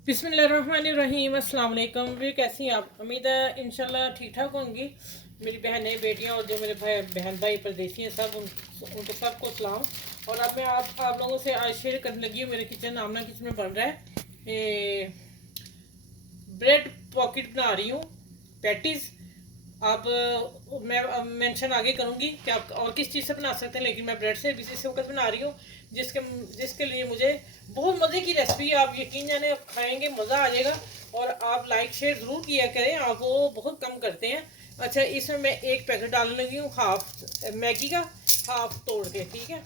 बिस्मिल्लाहिर्रहमानिर्रहीम। अस्सलाम वालेकुम। वे कैसी हैं आप? उम्मीद है इंशाल्लाह ठीक ठाक होंगी। मेरी बहनें बेटियां और जो मेरे भाई बहन भाई परदेसी हैं सब उनको सबको सलाम। और अब मैं आप लोगों से आज शेयर करने लगी हूँ मेरे किचन आमना किचन में बन रहा है ब्रेड पॉकेट बना रही हूँ, पैटीज़। अब मैं मेंशन आगे करूँगी कि आप और किस चीज़ से बना सकते हैं, लेकिन मैं ब्रेड से इसी वक्त बना रही हूँ, जिसके जिसके लिए मुझे बहुत मज़े की रेसिपी है। आप यकीन जाने आप खाएंगे मज़ा आ जाएगा। और आप लाइक शेयर ज़रूर किया करें, आप वो बहुत कम करते हैं। अच्छा, इसमें मैं एक पैकेट डालने लगी हूँ हाफ मैगी का, हाफ तोड़ के, ठीक है।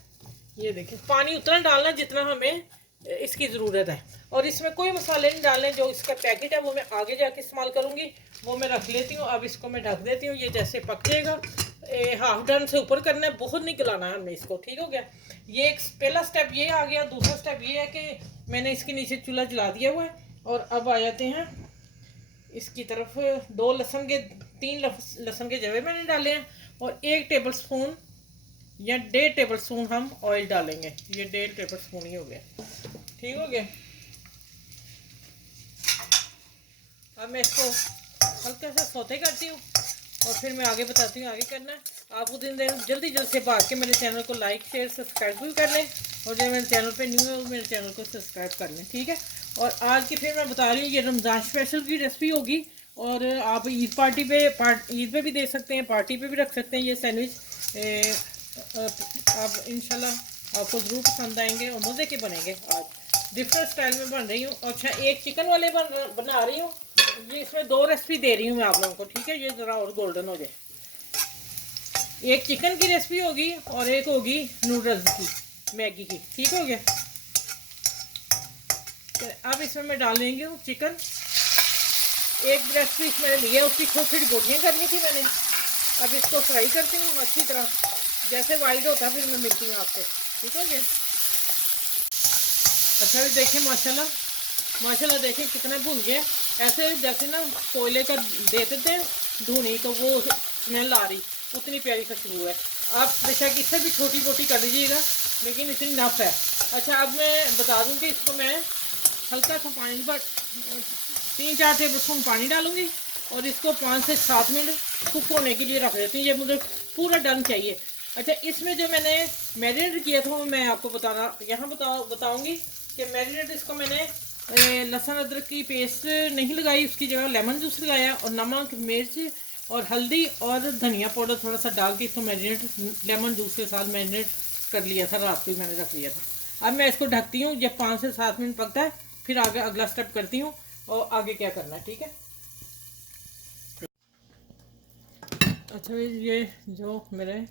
ये देखिए, पानी उतना डालना जितना हमें इसकी ज़रूरत है। और इसमें कोई मसाले नहीं डालने, जो इसका पैकेट है वो मैं आगे जाके इस्तेमाल करूँगी, वो मैं रख लेती हूँ। अब इसको मैं ढक देती हूँ, ये जैसे पक जाएगा। हाफ डन से ऊपर करना है, बहुत नहीं गलाना है हमने इसको, ठीक हो गया। ये एक पहला स्टेप ये आ गया। दूसरा स्टेप ये है कि मैंने इसके नीचे चूल्हा जला दिया हुआ है। और अब आ जाते हैं इसकी तरफ। दो लहसुन के, तीन लहसुन के जवे मैंने डाले हैं। और 1 टेबल स्पून या 1.5 टेबल स्पून हम ऑयल डालेंगे। ये 1.5 टेबल स्पून ही हो गया, ठीक हो गया। अब मैं इसको हल्का सा सौते करती हूँ और फिर मैं आगे बताती हूँ आगे करना है। आप उस दिन जल्दी जल्दी से भाग के मेरे चैनल को लाइक शेयर सब्सक्राइब भी कर लें, और जो मेरे चैनल पे न्यू है वो मेरे चैनल को सब्सक्राइब कर लें, ठीक है। और आज की फिर मैं बता रही हूँ, ये रमज़ान स्पेशल की रेसिपी होगी। और आप ईद पार्टी पे ईद पे भी दे सकते हैं, पार्टी पे भी रख सकते हैं ये सैंडविच। आप इंशाल्लाह आपको ज़रूर पसंद आएंगे और मज़े के बनेंगे। आज डिफरेंट स्टाइल में बन रही हूँ। अच्छा, एक चिकन वाले बना रही हूँ। ये इसमें 2 रेसिपी दे रही हूँ मैं आप लोगों को, ठीक है। ये ज़रा और गोल्डन हो जाए। एक चिकन की रेसिपी होगी और एक होगी नूडल्स की, मैगी की, ठीक हो गया। तो अब इसमें मैं डाल देंगी हूँ चिकन। एक ब्रेस्ट पीस मैंने लिया, उसकी छोटी छोटी बोटियाँ करनी थी मैंने। अब इसको फ्राई करती हूँ अच्छी तरह, जैसे वाइड होता है फिर मैं मिलती हूँ आपसे, ठीक हो गया। अच्छा, भी देखें माशाल्लाह, माशाल्लाह देखें कितना भून गया। ऐसे जैसे ना कोयले का देते थे धुनी, तो वो स्मेल आ रही, उतनी प्यारी खुशबू है। आप बेशक इससे भी छोटी मोटी कर लीजिएगा, लेकिन इतनी नफ है। अच्छा, अब मैं बता दूं कि इसको मैं हल्का सा पानी पर 3-4 टेबल स्पून पानी डालूंगी और इसको 5 से 7 मिनट कुक होने के लिए रख देती हूँ। ये मुझे पूरा डन चाहिए। अच्छा, इसमें जो मैंने मैरिनेट किया था वो मैं आपको यहाँ बताऊँगी कि मैरिनेट इसको मैंने लहसुन अदरक की पेस्ट नहीं लगाई, उसकी जगह लेमन जूस लगाया और नमक मिर्च और हल्दी और धनिया पाउडर थोड़ा सा डाल के इसको मैरिनेट लेमन जूस के साथ मैरिनेट कर लिया था, रात को ही मैंने रख लिया था। अब मैं इसको ढकती हूँ, जब 5 से 7 मिनट पकता है फिर आगे अगला स्टेप करती हूँ और आगे क्या करना है, ठीक है। अच्छा भाई, ये जो मेरे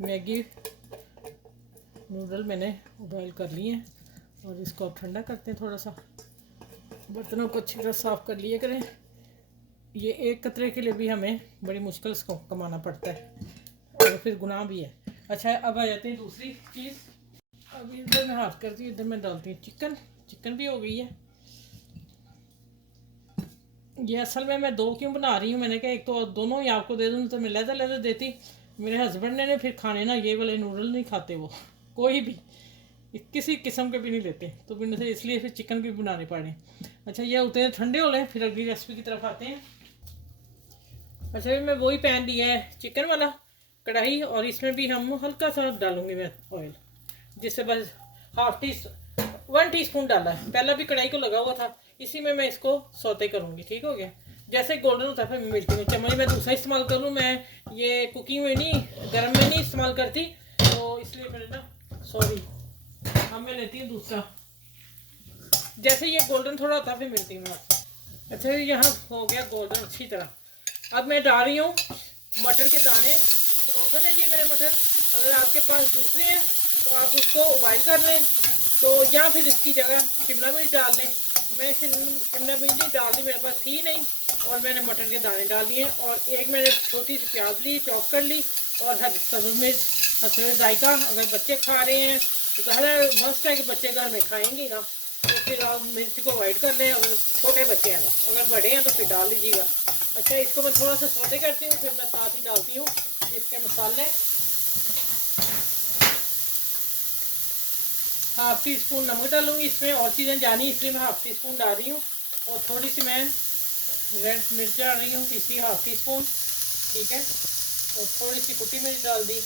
मैगी नूडल मैंने बॉयल कर लिए हैं और इसको अब ठंडा करते हैं। थोड़ा सा बर्तनों को अच्छी तरह साफ़ कर लिए करें। ये एक कतरे के लिए भी हमें बड़ी मुश्किल से कमाना पड़ता है और फिर गुनाह भी है। अच्छा, अब आ जाते हैं दूसरी चीज़। अब इधर मैं हाथ करती हूँ, इधर मैं डालती हूँ चिकन। चिकन भी हो गई है। ये असल में मैं 2 क्यों बना रही हूँ, मैंने कहा एक तो दोनों ही आपको दे दूँ, तो मैं लहदा लहदा देती। मेरे हस्बैंड ने फिर खाने ना ये वाले नूडल नहीं खाते, वो कोई भी किसी किस्म के भी नहीं लेते, तो मैंने से इसलिए फिर चिकन भी बनाने पड़े। अच्छा, ये होते हैं ठंडे हो रहे हैं, फिर अगली रेसिपी की तरफ आते हैं। अच्छा, भी मैं वही पैन लिया है चिकन वाला कढ़ाई, और इसमें भी हम हल्का सा डालूंगी मैं ऑयल, जिससे बस हाफ टी 1 टीस्पून डाला है। पहला भी कढ़ाई को लगा हुआ था, इसी में मैं इसको सौते करूँगी, ठीक हो गया। जैसे गोल्डन होता है फिर मिलती हूँ। चम्मच मैं दूसरा इस्तेमाल करूँ, मैं ये कुकिंग में नहीं, गर्म में नहीं इस्तेमाल करती, तो इसलिए मैंने ना, सॉरी, अब मैं लेती हूँ दूसरा। जैसे ये गोल्डन थोड़ा होता है फिर मिलती हूँ मैं आपसे। अच्छा, यहाँ हो गया गोल्डन अच्छी तरह। अब मैं डाल रही हूँ मटर के दाने। फ्रोजन है ये मेरे मटर, अगर आपके पास दूसरे हैं तो आप उसको उबाइल कर लें, तो या फिर इसकी जगह शिमला मिर्च डाल लें। मैं शिमला मिर्च नहीं डाल दी, मेरे पास थी नहीं, और मैंने मटर के दाने डाल दिए। और एक मैंने छोटी सी प्याज ली, चॉप कर ली, और सब्ज़ मिर्च, हल्का जायका। अगर बच्चे खा रहे हैं तो ज़्यादा मस्त है कि बच्चे घर में खाएंगे ना, तो फिर आप मिर्च को अवॉइड कर लें। अगर छोटे बच्चे हैं तो, अगर बड़े हैं तो फिर डाल दीजिएगा। अच्छा, इसको मैं थोड़ा सा सौते करती हूँ, फिर मैं साथ ही डालती हूँ इसके मसाले। हाफ टी स्पून नमक डालूंगी इसमें, और चीज़ें जानी इसलिए मैं हाफ टी स्पून डाल रही हूँ। और थोड़ी सी मैं रेड मिर्च डाल रही हूँ, पीसी ½ टीस्पून, ठीक है। और थोड़ी सी कुटी मिर्च डाल दी,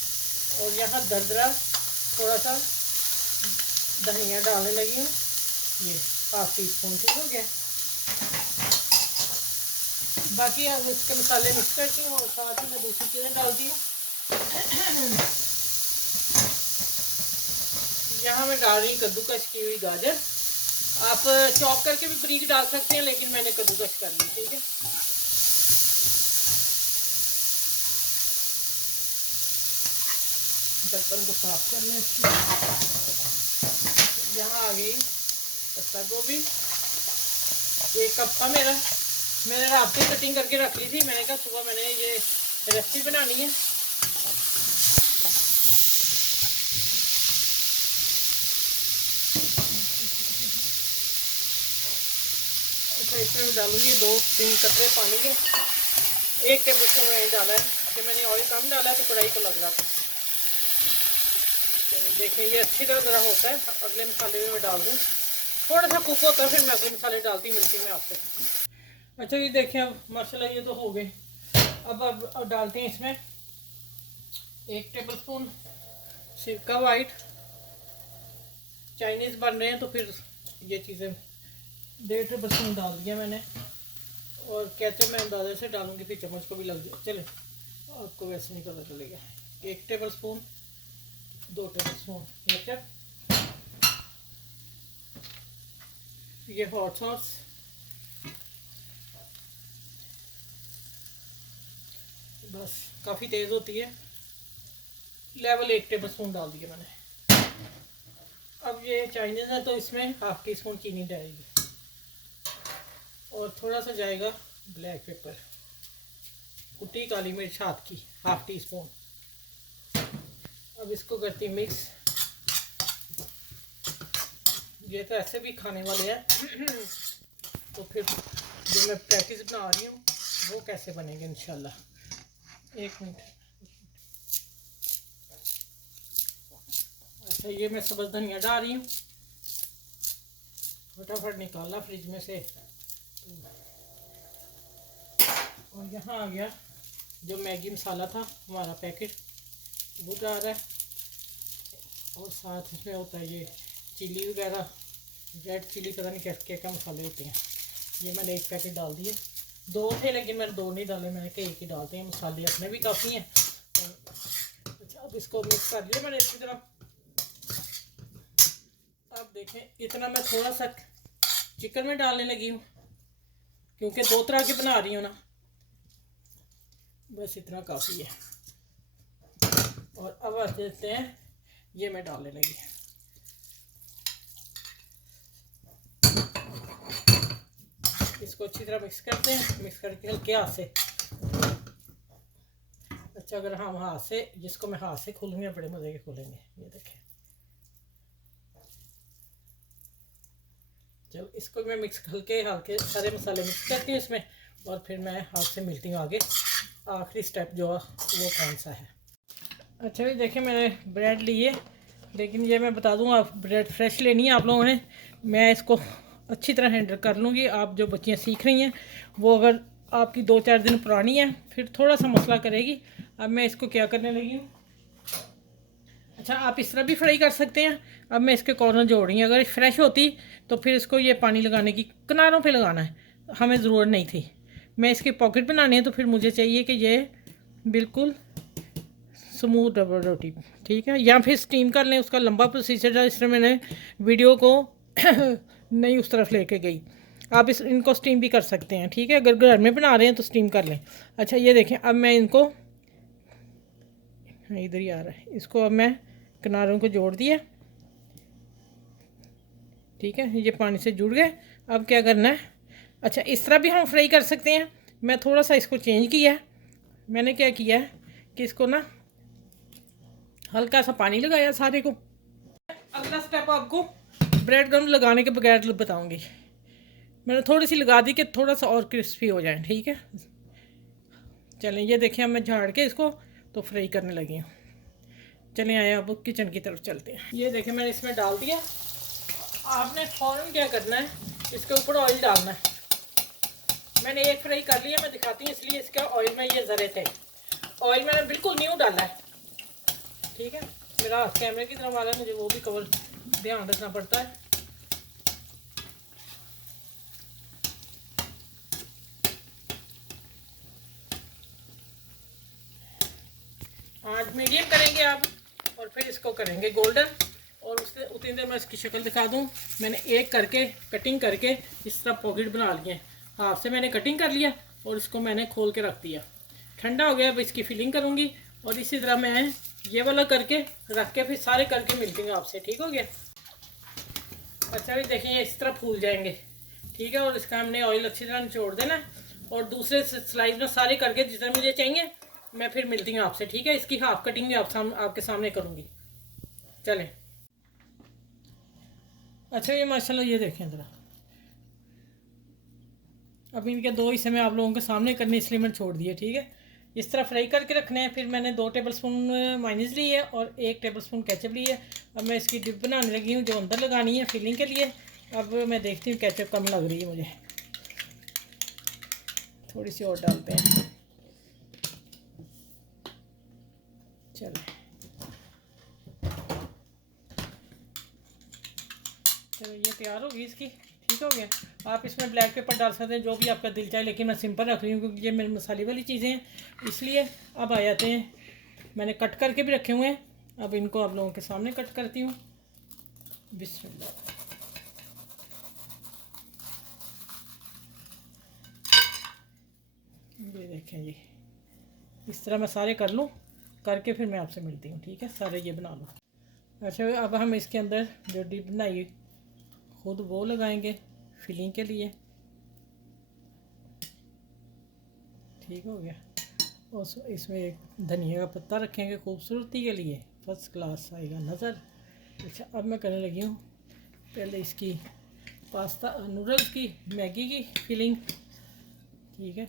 और यहाँ दरदरा थोड़ा सा धनिया डालने लगी हूँ, ये ½ टीस्पून, ठीक हो गया। बाकी अब इसके मसाले मिक्स करती हूँ और साथ ही मैं दूसरी चीज़ें डालती हूँ। यहाँ मैं डाल रही हूँ कद्दूकस की हुई गाजर। आप चॉप करके भी बारीक डाल सकते हैं, लेकिन मैंने कद्दूकस कर ली, ठीक है। बर्तन को साफ कर लें। यहाँ आ गई पत्ता गोभी, 1 कप का मेरा। मैंने रात को कटिंग करके रख ली थी, मैंने कहा सुबह मैंने ये रेसिपी बनानी है। अच्छा, इसमें मैं डालूंगी 2-3 कतरे पानी के। 1 टेबल स्पून मैंने डाला है कि मैंने ऑयल कम डाला है तो कढ़ाई को लग रहा था। तो देखें ये अच्छी तरह ज़रा होता है, अगले मसाले में मैं डाल दूँ, थोड़ा सा कुक होता है, फिर मैं अगले मसाले डालती मिलती मैं आपसे। अच्छा ये देखें अब माशाल्लाह ये तो हो गए। अब डालते हैं इसमें 1 टेबल स्पून सिरका वाइट। चाइनीज़ बन रहे हैं तो फिर ये चीज़ें 1.5 टेबल स्पून डाल दिया मैंने। और केचप मैं अंदाजे से डालूंगी, फिर चम्मच को भी लग जाए, चले आपको वैसे नहीं पता चलेगा। 1 table spoon, 2 table spoon ketchup, ये हॉट सॉस, बस काफ़ी तेज़ होती है, लेवल 1 टेबल स्पून डाल दिया मैंने। अब ये चाइनीज़ है तो इसमें ½ टीस्पून चीनी डालेगी, और थोड़ा सा जाएगा ब्लैक पेपर, कुटी काली मिर्च हाथ की ½ टीस्पून। अब इसको करती मिक्स। ये तो ऐसे भी खाने वाले हैं तो फिर जो मैं पैटीज बना रही हूँ वो कैसे बनेंगे इंशाल्लाह। 1 मिनट। अच्छा ये मैं सब्ज़ धनिया डाल रही हूँ, फटाफट निकाला फ्रिज में से। और यहाँ आ गया जो मैगी मसाला था हमारा पैकेट, वो डाल रहा है। और साथ इसमें होता है ये चिली वगैरह, रेड चिली, पता नहीं क्या क्या मसाले होते हैं। ये मैंने 1 पैकेट डाल दिए। 2 थे लेकिन मैंने 2 नहीं डाले, मैंने कहा 1 ही डालते हैं, मसाले अपने भी काफ़ी हैं। अच्छा अब इसको मिक्स कर लिया मैंने अच्छी तरह। अब देखें इतना मैं थोड़ा सा चिकन में डालने लगी हूँ, क्योंकि 2 तरह की बना रही हूँ ना, बस इतना काफ़ी है। और अब आ देते हैं, ये मैं डालने लगी। इसको अच्छी तरह मिक्स करते हैं, मिक्स करके हल्के हाथ से। अच्छा अगर हम हाथ से, जिसको मैं हाथ से खोलूँगी बड़े मज़े के खोलेंगे। ये देखें, चलो इसको मैं मिक्स हल्के हल्के सारे मसाले मिक्स करती हूँ इसमें, और फिर मैं हाथ से मिलती हूँ आगे। आखिरी स्टेप जो वो कौन सा है। अच्छा ये देखें मैंने ब्रेड ली है, लेकिन ये मैं बता दूँ आप ब्रेड फ्रेश लेनी है आप लोगों ने। मैं इसको अच्छी तरह हैंडल कर लूँगी। आप जो बच्चियाँ सीख रही हैं वो अगर आपकी 2-4 दिन पुरानी है फिर थोड़ा सा मसला करेगी। अब मैं इसको क्या करने लगी हूँ, अच्छा आप इस तरह भी फ्राई कर सकते हैं। अब मैं इसके कॉर्नर जोड़ रही हूँ। अगर फ्रेश होती तो फिर इसको ये पानी लगाने की किनारों पे लगाना है, हमें ज़रूरत नहीं थी। मैं इसके पॉकेट बनाने हैं तो फिर मुझे चाहिए कि ये बिल्कुल स्मूथ डबल रोटी, ठीक है। या फिर स्टीम कर लें, उसका लंबा प्रोसीजर है, इसलिए मैंने वीडियो को नहीं उस तरफ लेके गई। आप इनको स्टीम भी कर सकते हैं, ठीक है। अगर घर में बना रहे हैं तो स्टीम कर लें। अच्छा ये देखें अब मैं इनको, इधर ही आ रहा है, इसको अब मैं किनारों को जोड़ दिया, ठीक है। ये पानी से जुड़ गए। अब क्या करना है, अच्छा इस तरह भी हम फ्राई कर सकते हैं। मैं थोड़ा सा इसको चेंज किया है। मैंने क्या किया है कि इसको ना हल्का सा पानी लगाया सारे को। अगला स्टेप आपको ब्रेड गम लगाने के बगैर बताऊंगी। मैंने थोड़ी सी लगा दी कि थोड़ा सा और क्रिस्पी हो जाए, ठीक है। चलें ये देखें अब मैं झाड़ के इसको तो फ्राई करने लगी हूँ। चलें आए अब किचन की तरफ चलते हैं। ये देखें मैंने इसमें डाल दिया। आपने फ़ौरन क्या करना है, इसके ऊपर ऑयल डालना है, मैंने एक फ्राई कर लिया, मैं दिखाती हूँ, इसलिए इसका ऑयल में ये ज़रे थे। ऑयल मैंने बिल्कुल न्यू डाला है, ठीक है। मेरा हाथ कैमरे की तरफ आ रहा है, मुझे वो भी कवर ध्यान रखना पड़ता है। आज मीडियम करेंगे आप, और फिर इसको करेंगे गोल्डन। और उससे उतनी देर मैं इसकी शक्ल दिखा दूँ। मैंने एक करके कटिंग करके इस तरह पॉकेट बना लिए। हाथ से मैंने कटिंग कर लिया और इसको मैंने खोल के रख दिया। ठंडा हो गया, अब इसकी फिलिंग करूँगी और इसी तरह मैं ये वाला करके रख के फिर सारे करके मिलती हूँ आपसे, ठीक हो गया। अच्छा भी देखिए इस तरह फूल जाएंगे, ठीक है। और इसका हमने ऑयल अच्छी तरह निचोड़ देना है और दूसरे स्लाइस में सारे करके जितना मुझे चाहिए मैं फिर मिलती हूँ आपसे, ठीक है। इसकी हाफ कटिंग भी आपके सामने करूँगी, चलें। अच्छा ये माशाल्लाह ये देखें ज़रा, अब इनके दो हिस्से में आप लोगों के सामने करने इसलिए मैंने छोड़ दिए, ठीक है। इस तरह फ्राई करके रखने हैं। फिर मैंने 2 टेबलस्पून मायोनीज़ ली है और 1 टेबलस्पून केचप ली है। अब मैं इसकी डिप बनाने लगी हूँ जो अंदर लगानी है फिलिंग के लिए। अब मैं देखती हूँ केचप कम लग रही है मुझे, थोड़ी सी और डालते हैं, चलो। तो ये तैयार होगी इसकी, ठीक हो गया। आप इसमें ब्लैक पेपर डाल सकते हैं, जो भी आपका दिल चाहे, लेकिन मैं सिंपल रख रही हूँ क्योंकि ये मेरी मसाले वाली चीज़ें हैं, इसलिए। अब आ जाते हैं, मैंने कट करके भी रखे हुए हैं, अब इनको आप लोगों के सामने कट करती हूँ। बिस्मिल्लाह। ये देखें जी, इस तरह मैं सारे कर लूँ, करके फिर मैं आपसे मिलती हूँ, ठीक है। सारे ये बना लो। अच्छा अब हम इसके अंदर जो डिप बनाई खुद वो लगाएंगे फिलिंग के लिए, ठीक हो गया। और इसमें एक धनिया का पत्ता रखेंगे खूबसूरती के लिए, फर्स्ट क्लास आएगा नज़र। अच्छा अब मैं करने लगी हूँ पहले इसकी पास्ता नूडल्स की मैगी की फिलिंग, ठीक है।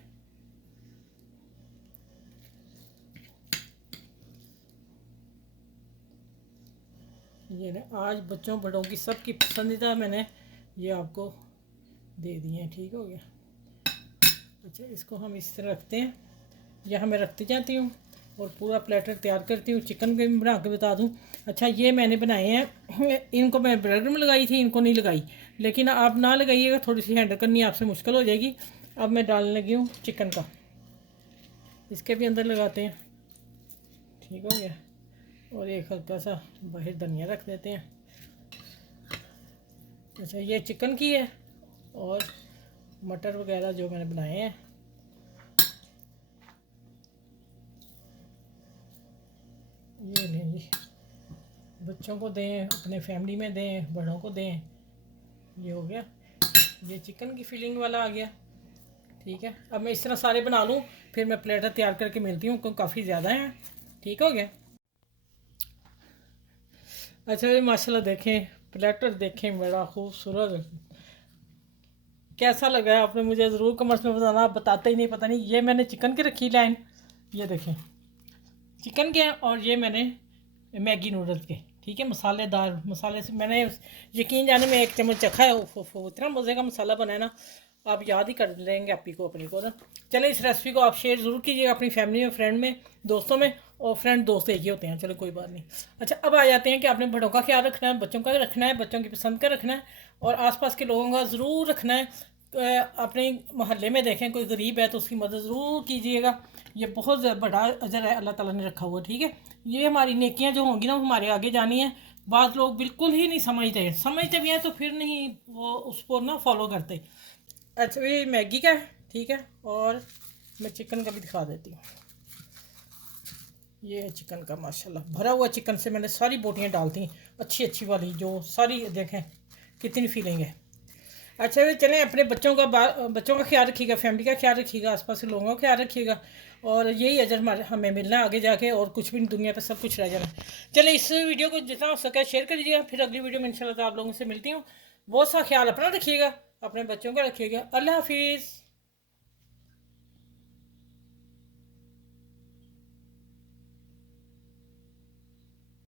ये ना आज बच्चों बड़ों की सबकी पसंदीदा मैंने ये आपको दे दिए हैं, ठीक हो गया। अच्छा इसको हम इस तरह रखते हैं, यहाँ मैं रखती जाती हूँ और पूरा प्लेटर तैयार करती हूँ। चिकन के बना के बता दूँ। अच्छा ये मैंने बनाए हैं, इनको मैं ब्रेड में लगाई थी, इनको नहीं लगाई, लेकिन आप ना लगाइएगा, थोड़ी सी हैंडल करनी आपसे मुश्किल हो जाएगी। अब मैं डालने लगी हूँ चिकन का, इसके भी अंदर लगाते हैं, ठीक हो गया। और एक हल्का सा बाहर धनिया रख देते हैं। अच्छा ये चिकन की है और मटर वगैरह जो मैंने बनाए हैं, ये लें जी, बच्चों को दें, अपने फैमिली में दें, बड़ों को दें। ये हो गया, ये चिकन की फिलिंग वाला आ गया, ठीक है। अब मैं इस तरह सारे बना लूँ, फिर मैं प्लेटर तैयार करके मिलती हूँ क्योंकि काफ़ी ज़्यादा हैं, ठीक हो गया। अच्छा ये माशाल्लाह देखें, प्लेटर देखें बड़ा खूबसूरत, कैसा लगा है आपने मुझे ज़रूर कमेंट्स में बताना। आप बताते ही नहीं, पता नहीं। ये मैंने चिकन की रखी लाइन, ये देखें चिकन के, और ये मैंने मैगी नूडल्स के, ठीक है। मसालेदार मसाले से मैंने यकीन जाने में 1 चम्मच चखा है, इतना मज़े का मसाला बनाया ना, आप याद ही कर लेंगे अपनी को ना। चले इस रेसिपी को आप शेयर ज़रूर कीजिएगा अपनी फैमिली में, फ्रेंड में, दोस्तों में। और फ्रेंड दोस्त एक ही होते हैं, चलो कोई बात नहीं। अच्छा अब आ जाते हैं कि आपने बड़ों का ख्याल रखना है, बच्चों का रखना है, बच्चों की पसंद का रखना है, और आसपास के लोगों का ज़रूर रखना है। अपने मोहल्ले में देखें कोई गरीब है तो उसकी मदद ज़रूर कीजिएगा, ये बहुत बड़ा अजर है अल्लाह ताला ने रखा हुआ, ठीक है। ये हमारी नेकियां जो होंगी ना वो हमारे आगे जानी है। बाद लोग बिल्कुल ही नहीं समझते भी हैं तो फिर नहीं वो उसको ना फॉलो करते। अच्छा ये मैगी का है, ठीक है। और मैं चिकन का भी दिखा देती हूँ, ये चिकन का माशाल्लाह भरा हुआ चिकन से मैंने सारी बोटियाँ डालती अच्छी अच्छी वाली, जो सारी देखें कितनी फीलिंग है। अच्छा भी चलें, अपने बच्चों का ख्याल रखिएगा, फैमिली का ख्याल रखिएगा, आसपास के लोगों का ख्याल रखिएगा, और यही अजर हमें मिलना है आगे जाके, और कुछ भी नहीं, दुनिया पे सब कुछ रह जाना। चलें इस वीडियो को जितना हो सके शेयर कर दीजिएगा, फिर अगली वीडियो में इंशाल्लाह आप लोगों से मिलती हूँ। बहुत सा ख्याल अपना रखिएगा, अपने बच्चों का रखिएगा। अल्लाह हाफिज़।